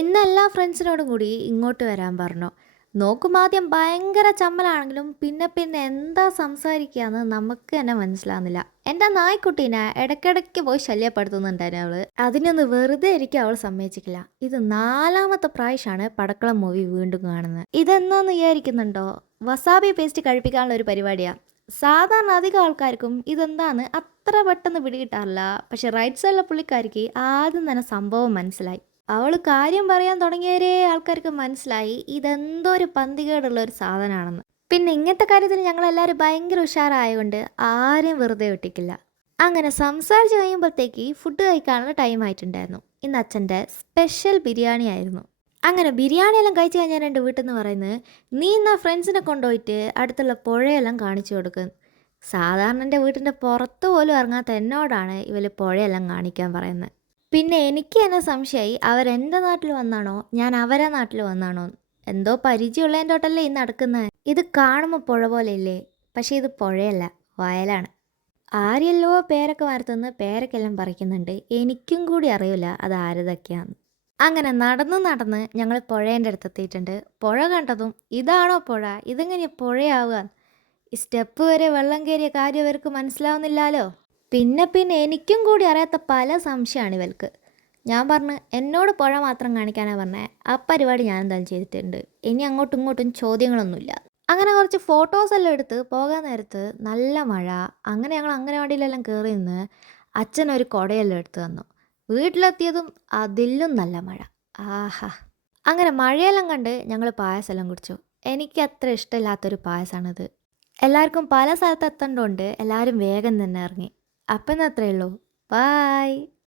ഇന്ന് എല്ലാ ഫ്രണ്ട്സിനോടും കൂടി ഇങ്ങോട്ട് വരാൻ പറഞ്ഞു. നോക്കുമ്പോൾ ആദ്യം ഭയങ്കര ചമ്മലാണെങ്കിലും പിന്നെ പിന്നെ എന്താ സംസാരിക്കാന്ന് നമുക്ക് തന്നെ മനസ്സിലാവുന്നില്ല. എൻ്റെ നായ്ക്കുട്ടീനെ ഇടയ്ക്കിടയ്ക്ക് പോയി ശല്യപ്പെടുത്തുന്നുണ്ടായിരുന്നു അവള്. അതിനൊന്ന് വെറുതെ ഇരിക്കാൻ അവൾ സമ്മതിച്ചിട്ടില്ല. ഇത് നാലാമത്തെ പ്രാവശ്യമാണ് പടക്കളം മൂവി വീണ്ടും കാണുന്നത്. ഇതെന്നാന്ന് വിചാരിക്കുന്നുണ്ടോ? വസാബി പേസ്റ്റ് കഴിപ്പിക്കാനുള്ള ഒരു പരിപാടിയാണ്. സാധാരണ അധികം ആൾക്കാർക്കും ഇതെന്താന്ന് അത്ര പെട്ടെന്ന് പിടികിട്ടാറില്ല. പക്ഷെ റൈറ്റ് സൈഡിലെ പുള്ളിക്കാരിക്ക് ആദ്യം തന്നെ സംഭവം മനസ്സിലായി. അവള് കാര്യം പറയാൻ തുടങ്ങിയവരേ ആൾക്കാർക്ക് മനസ്സിലായി ഇതെന്തോ ഒരു പന്തികേടുള്ള ഒരു സാധനമാണെന്ന്. പിന്നെ ഇങ്ങനത്തെ കാര്യത്തിൽ ഞങ്ങളെല്ലാവരും ഭയങ്കര ഉഷാറായതുകൊണ്ട് ആരെയും വെറുതെ വിട്ടിക്കില്ല. അങ്ങനെ സംസാരിച്ച് കഴിയുമ്പോഴത്തേക്ക് ഫുഡ് കഴിക്കാനുള്ള ടൈം ആയിട്ടുണ്ടായിരുന്നു. ഇന്ന് അച്ഛൻ്റെ സ്പെഷ്യൽ ബിരിയാണി ആയിരുന്നു. അങ്ങനെ ബിരിയാണിയെല്ലാം കഴിച്ച് കഴിഞ്ഞാൽ എൻ്റെ വീട്ടിൽ നിന്ന് പറയുന്നത്, നീ എന്നാ ഫ്രണ്ട്സിനെ കൊണ്ടുപോയിട്ട് അടുത്തുള്ള പുഴയെല്ലാം കാണിച്ചു കൊടുക്കും. സാധാരണ എൻ്റെ വീട്ടിൻ്റെ പുറത്ത് പോലും ഇറങ്ങാത്ത എന്നോടാണ് ഇവർ പുഴയെല്ലാം കാണിക്കാൻ പറയുന്നത്. പിന്നെ എനിക്ക് തന്നെ സംശയമായി അവരെൻ്റെ നാട്ടിൽ വന്നാണോ ഞാൻ അവരെ നാട്ടിൽ വന്നാണോ എന്ന്. എന്തോ പരിചയമുള്ളതിൻ്റെ തൊട്ടല്ലേ ഈ നടക്കുന്നത്. ഇത് കാണുമ്പോൾ പുഴ പോലെ ഇല്ലേ, പക്ഷേ ഇത് പുഴയല്ല, വയലാണ്. ആരെല്ലോ പേരൊക്കെ വരത്തുനിന്ന് പേരൊക്കെല്ലാം പറിക്കുന്നുണ്ട്. എനിക്കും കൂടി അറിയില്ല അത് ആരതൊക്കെയാന്ന്. അങ്ങനെ നടന്ന് നടന്ന് ഞങ്ങൾ പുഴേൻ്റെ അടുത്തെത്തിയിട്ടുണ്ട്. പുഴ കണ്ടതും ഇതാണോ പുഴ, ഇതെങ്ങനെയാ പുഴയാവുക, ഈ സ്റ്റെപ്പ് വരെ വെള്ളം കയറിയ കാര്യം ഇവർക്ക് മനസ്സിലാവുന്നില്ലല്ലോ. പിന്നെ പിന്നെ എനിക്കും കൂടി അറിയാത്ത പല സംശയമാണ് ഇവൾക്ക്. ഞാൻ പറഞ്ഞു എന്നോട് പുഴ മാത്രം കാണിക്കാനാണ് പറഞ്ഞത്. ആ പരിപാടി ഞാൻ എന്തായാലും ചെയ്തിട്ടുണ്ട്. ഇനി അങ്ങോട്ടും ഇങ്ങോട്ടും ചോദ്യങ്ങളൊന്നുമില്ല. അങ്ങനെ കുറച്ച് ഫോട്ടോസ് എല്ലാം എടുത്ത് പോകാൻ നേരത്ത് നല്ല മഴ. അങ്ങനെ ഞങ്ങൾ അംഗനവാടിയിലെല്ലാം കയറി നിന്ന് അച്ഛനൊരു കുടയെല്ലാം എടുത്ത് തന്നു. വീട്ടിലെത്തിയതും അതിലും നല്ല മഴ. ആഹാ. അങ്ങനെ മഴയെല്ലാം കണ്ട് ഞങ്ങൾ പായസമെല്ലാം കുടിച്ചു. എനിക്ക് അത്ര ഇഷ്ടമില്ലാത്തൊരു പായസമാണിത്. എല്ലാവർക്കും പല സ്ഥലത്ത് എത്തേണ്ടതുകൊണ്ട് എല്ലാവരും വേഗം തന്നെ ഇറങ്ങി. അപ്പം അത്രയേ ഉള്ളൂ. ബായ്.